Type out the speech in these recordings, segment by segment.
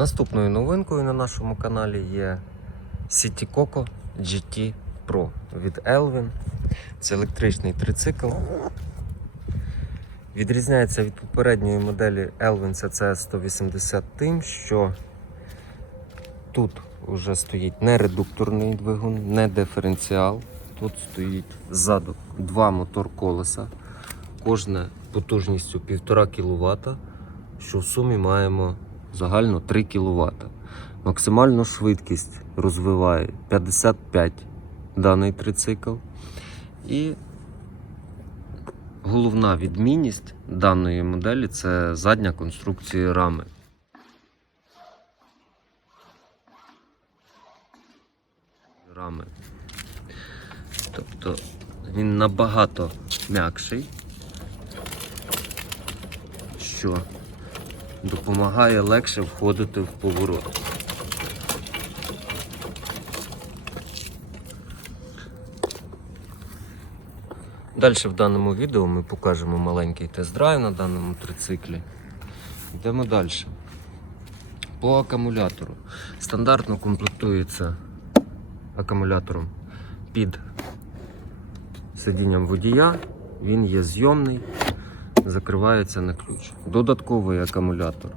Наступною новинкою на нашому каналі є City Coco GT Pro від Elvin. Це електричний трицикл. Відрізняється від попередньої моделі Elvin CC 180 тим, що тут вже стоїть не редукторний двигун, не диференціал. Тут стоїть ззаду два мотор колеса, кожне потужністю 1,5 кВт, що в сумі маємо загально 3 кВт. Максимальну швидкість розвиває 55 даний трицикл. І головна відмінність даної моделі це задня конструкція рами. Рами. Тобто він набагато м'якший, що допомагає легше входити в поворот. Далі в даному відео ми покажемо маленький тест-драйв на даному трициклі. Йдемо далі. По акумулятору. Стандартно комплектується акумулятором під сидінням водія. Він є зйомний, закривається на ключ. Додатковий акумулятор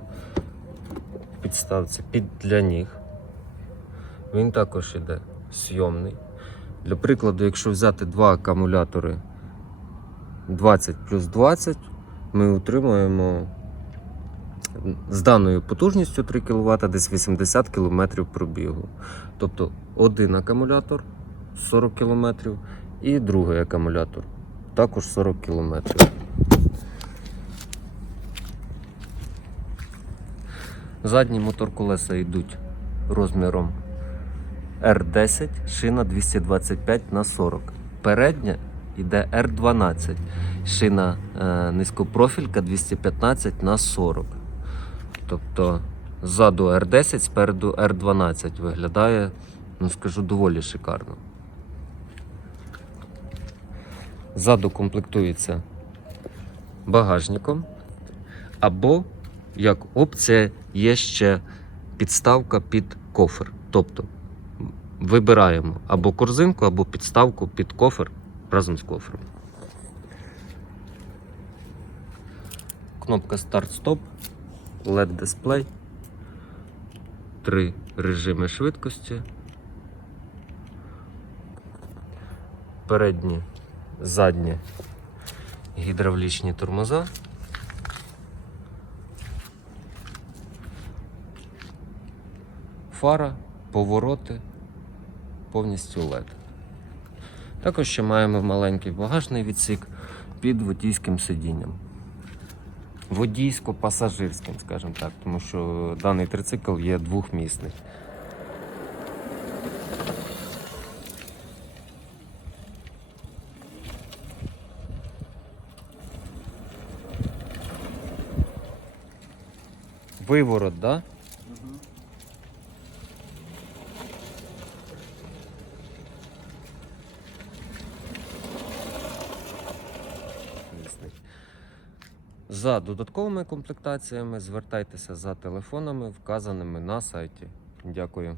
підставці під для ніг. Він також іде зйомний. Для прикладу, якщо взяти два акумулятори 20 плюс 20, ми отримуємо з даною потужністю 3 кВт десь 80 км пробігу. Тобто один акумулятор 40 км і другий акумулятор також 40 км. Задній мотор колеса йдуть розміром R10, шина 225 на 40. Передня йде R12, шина е, низькопрофілька 215 на 40. Тобто ззаду R10, спереду R12 виглядає, ну скажу, доволі шикарно. Ззаду комплектується багажником, або як опція є ще підставка під кофер. Тобто вибираємо або корзинку, або підставку під кофер разом з кофром. Кнопка старт-стоп, LED дисплей, три режими швидкості. Передні, задні гідравлічні тормоза. Фара, повороти, повністю LED. Також ще маємо маленький багажний відсік під водійським сидінням. Водійсько-пасажирським, скажімо так, тому що даний трицикл є двохмісний. Виворот, да? За додатковими комплектаціями звертайтеся за телефонами, вказаними на сайті. Дякую.